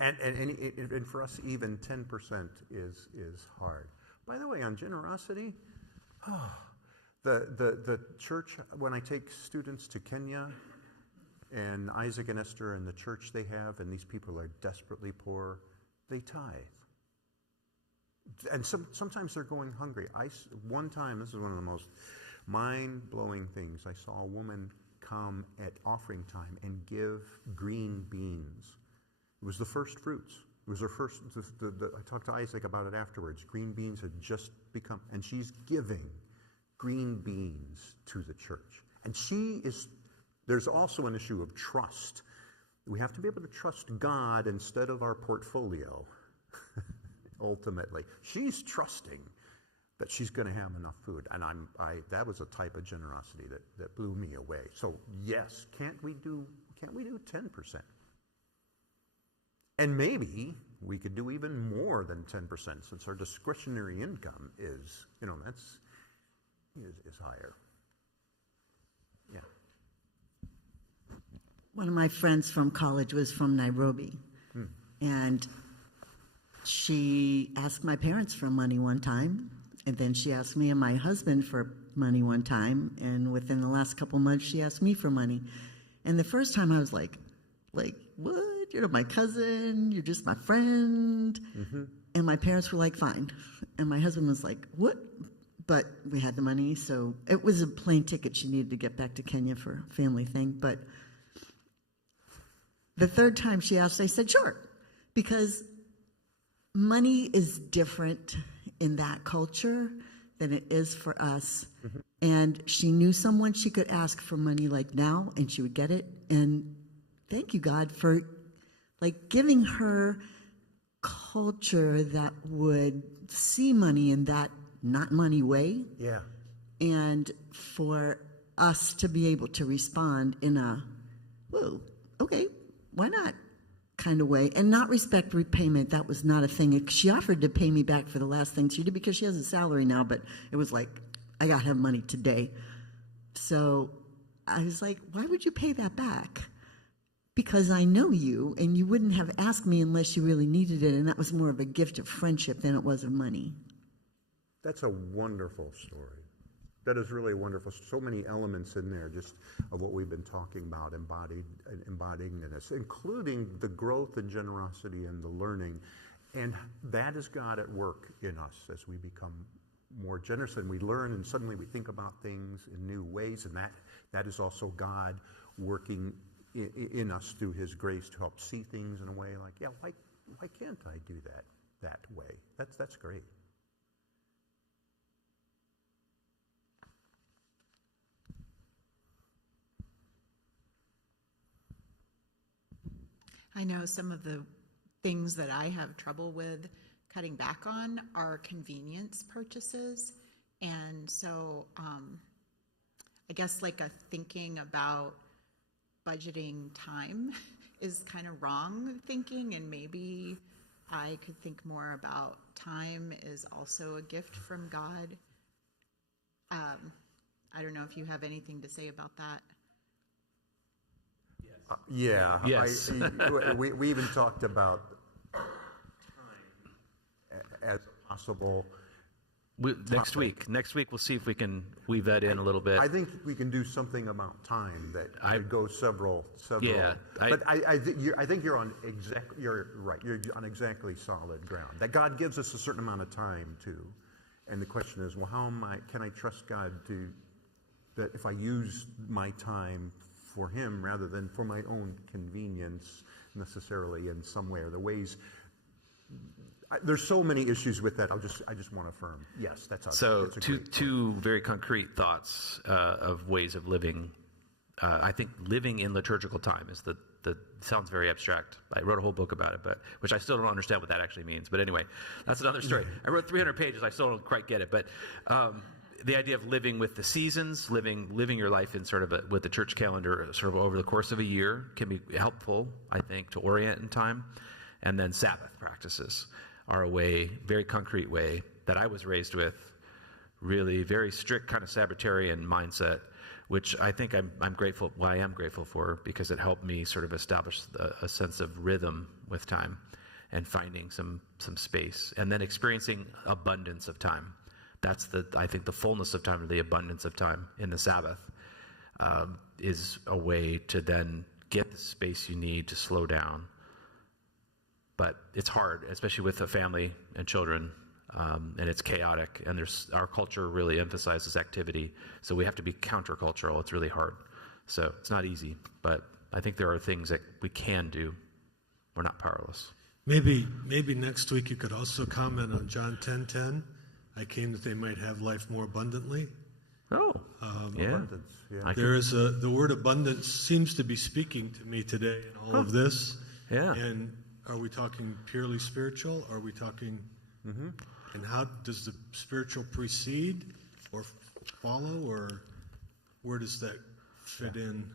And for us, even 10% is hard. By the way, on generosity, the church, when I take students to Kenya, and Isaac and Esther and the church they have, and these people are desperately poor, they tithe. And sometimes they're going hungry. One time, this is one of the most mind-blowing things, I saw a woman come at offering time and give green beans. It was the first fruits. It was her first, I talked to Isaac about it afterwards. Green beans had just become, and she's giving green beans to the church. And there's also an issue of trust. We have to be able to trust God instead of our portfolio, ultimately. She's trusting that she's going to have enough food. And that was a type of generosity that blew me away. So yes, can't we do 10%? And maybe we could do even more than 10%, since our discretionary income is higher. Yeah. One of my friends from college was from Nairobi, and she asked my parents for money one time, and then she asked me and my husband for money one time, and within the last couple months, she asked me for money. And the first time I was like, what? You're not my cousin, you're just my friend. Mm-hmm. And my parents were like, fine. And my husband was like, what? But we had the money, so it was a plane ticket. She needed to get back to Kenya for a family thing, but the third time she asked, I said, sure, because money is different in that culture than it is for us. Mm-hmm. And she knew someone she could ask for money like now, and she would get it. And thank you, God, for giving her culture that would see money in that not money way. Yeah. And for us to be able to respond in a, whoa, okay, why not kind of way, and not respect repayment. That was not a thing. She offered to pay me back for the last thing she did because she has a salary now, but it was like, I got to have money today. So I was like, why would you pay that back? Because I know you, and you wouldn't have asked me unless you really needed it, and that was more of a gift of friendship than it was of money. That's a wonderful story. That is really wonderful. So many elements in there just of what we've been talking about, embodying this, including the growth and generosity and the learning. And that is God at work in us as we become more generous and we learn, and suddenly we think about things in new ways. And that is also God working in us through his grace to help see things in a way like, yeah, why can't I do that way? That's great. I know some of the things that I have trouble with cutting back on are convenience purchases. And so I guess a thinking about budgeting time is kind of wrong thinking, and maybe I could think more about time is also a gift from God. I don't know if you have anything to say about that. Yeah. Yes. We even talked about time as possible. Next week we'll see if we can weave that in a little bit. I think we can do something about time that could go several. Yeah. But I think you're right. You're on exactly solid ground. That God gives us a certain amount of time too, and the question is, well, can I trust God that if I use my time for him rather than for my own convenience necessarily in some way, or the ways There's so many issues with that. I just want to affirm. Yes, that's So that's a great two very concrete thoughts of ways of living. I think living in liturgical time is the sounds very abstract. I wrote a whole book about it, but which I still don't understand what that actually means. But anyway, that's another story. I wrote 300 pages. I still don't quite get it. But the idea of living with the seasons, living your life in sort of with the church calendar, sort of over the course of a year, can be helpful, I think, to orient in time. And then Sabbath practices are a way, very concrete way that I was raised with, really very strict kind of Sabbatarian mindset, which I think I'm grateful. Well, I am grateful for because it helped me sort of establish a sense of rhythm with time and finding some space, and then experiencing abundance of time. That's I think the fullness of time, or the abundance of time in the Sabbath, is a way to then get the space you need to slow down. But it's hard, especially with a family and children. And it's chaotic, and our culture really emphasizes activity, so we have to be countercultural. It's really hard, so it's not easy, but I think there are things that we can do. We're not powerless. Maybe next week you could also comment on John 10:10. I came that they might have life more abundantly. Oh, yeah. Abundance, yeah. There is the word abundance seems to be speaking to me today in all of this. Yeah. And are we talking purely spiritual? Are we talking... Mm-hmm. And how does the spiritual precede or follow, or where does that fit in?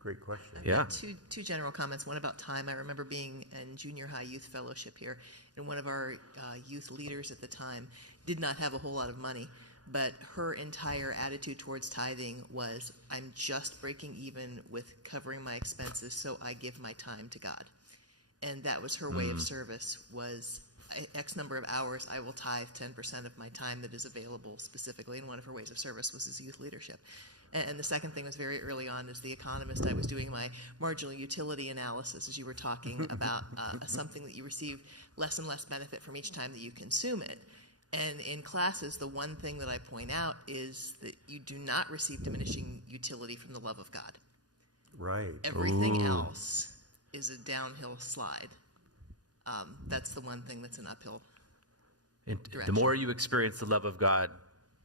Great question. Yeah. Two general comments. One about time. I remember being in junior high youth fellowship here, and one of our youth leaders at the time did not have a whole lot of money, but her entire attitude towards tithing was, I'm just breaking even with covering my expenses, so I give my time to God. And that was her way of service, was X number of hours, I will tithe 10% of my time that is available specifically, and one of her ways of service was as youth leadership. And the second thing was very early on as the economist, I was doing my marginal utility analysis as you were talking about something that you receive less and less benefit from each time that you consume it. And in classes, the one thing that I point out is that you do not receive diminishing utility from the love of God. Right. Everything else is a downhill slide. That's the one thing that's an uphill direction. The more you experience the love of God,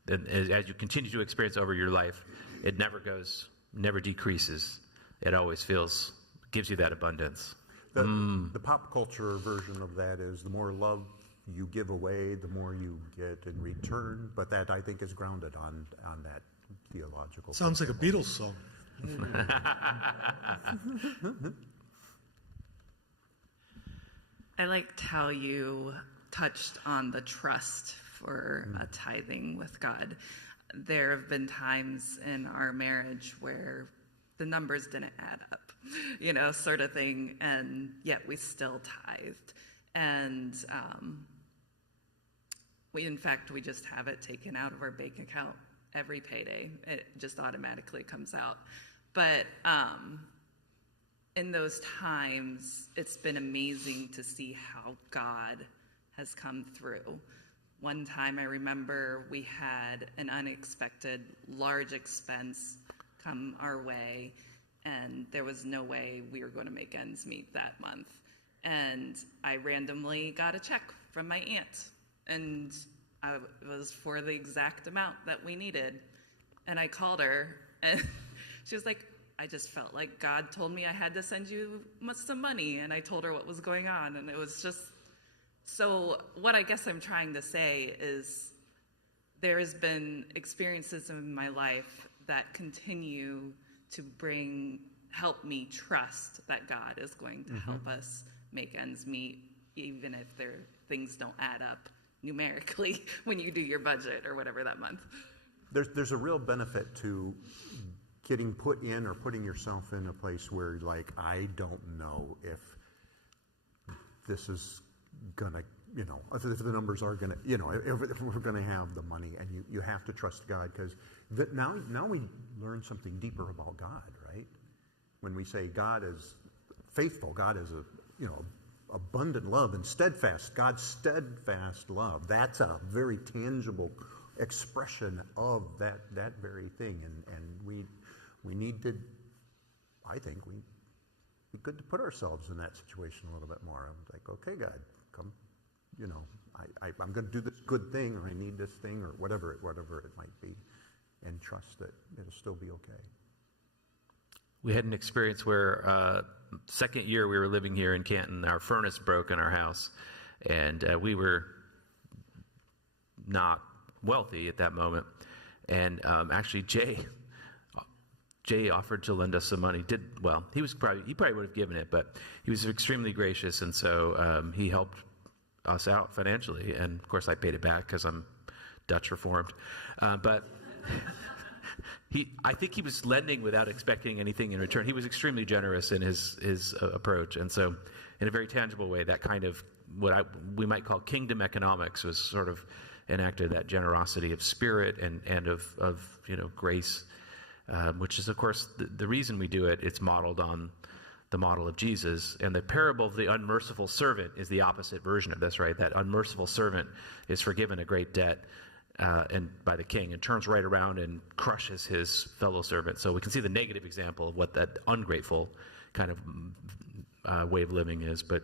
and as you continue to experience over your life, it never decreases. It always gives you that abundance. The pop culture version of that is the more love you give away, the more you get in return. But that, I think, is grounded on that theological. Sounds like a Beatles song. I liked how you touched on the trust for tithing with God. There have been times in our marriage where the numbers didn't add up, sort of thing, and yet we still tithed. And we just have it taken out of our bank account every payday. It just automatically comes out. But in those times, it's been amazing to see how God has come through. One time I remember we had an unexpected large expense come our way, and there was no way we were going to make ends meet that month. And I randomly got a check from my aunt, and it was for the exact amount that we needed. And I called her, and she was like, I just felt like God told me I had to send you some money, and I told her what was going on, and it was just, so what I guess I'm trying to say is there's been experiences in my life that continue to help me trust that God is going to help us make ends meet, even if things don't add up numerically when you do your budget or whatever that month. There's a real benefit to getting put in or putting yourself in a place where, like, I don't know if this is gonna, if the numbers are gonna, if we're gonna have the money, and you have to trust God, because now we learn something deeper about God, right? When we say God is faithful, God is abundant love and steadfast, God's steadfast love. That's a very tangible expression of that very thing, and we need to, I think, be good to put ourselves in that situation a little bit more. I'm like, okay, God, I'm going to do this good thing, or I need this thing, or whatever it might be, and trust that it'll still be okay. We had an experience where second year we were living here in Canton, our furnace broke in our house, and we were not wealthy at that moment. And actually, Jay offered to lend us some money. He probably would have given it, but he was extremely gracious, and so he helped us out financially. And of course, I paid it back because I'm Dutch Reformed. But I think he was lending without expecting anything in return. He was extremely generous in his approach, and so in a very tangible way, that kind of what we might call kingdom economics was sort of enacted, that generosity of spirit and of grace, which is of course the reason we do it. It's modeled on the model of Jesus, and the parable of the unmerciful servant is the opposite version of this, right? That unmerciful servant is forgiven a great debt and by the king, and turns right around and crushes his fellow servant. So we can see the negative example of what that ungrateful kind of way of living is. But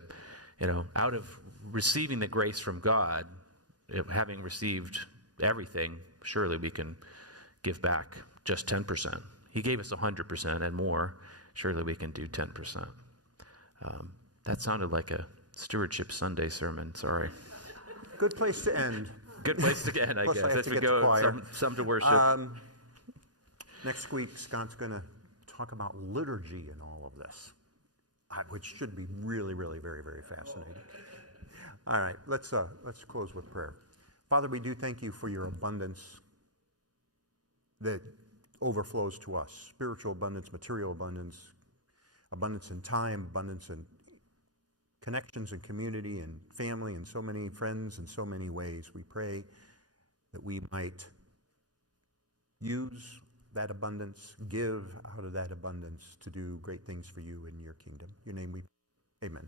out of receiving the grace from God, having received everything, surely we can give back just 10%. He gave us 100% and more. Surely we can do 10%. That sounded like a Stewardship Sunday sermon. Sorry. Good place to end. Good place to end, I Plus guess. I have As to we get to go, choir. some to worship. Next week, Scott's going to talk about liturgy and all of this, which should be really, really, very, very fascinating. All right, let's close with prayer. Father, we do thank you for your abundance that overflows to us: spiritual abundance, material abundance, abundance in time, abundance in connections and community and family and so many friends in so many ways. We pray that we might use that abundance, give out of that abundance to do great things for you in your kingdom. In your name we, amen.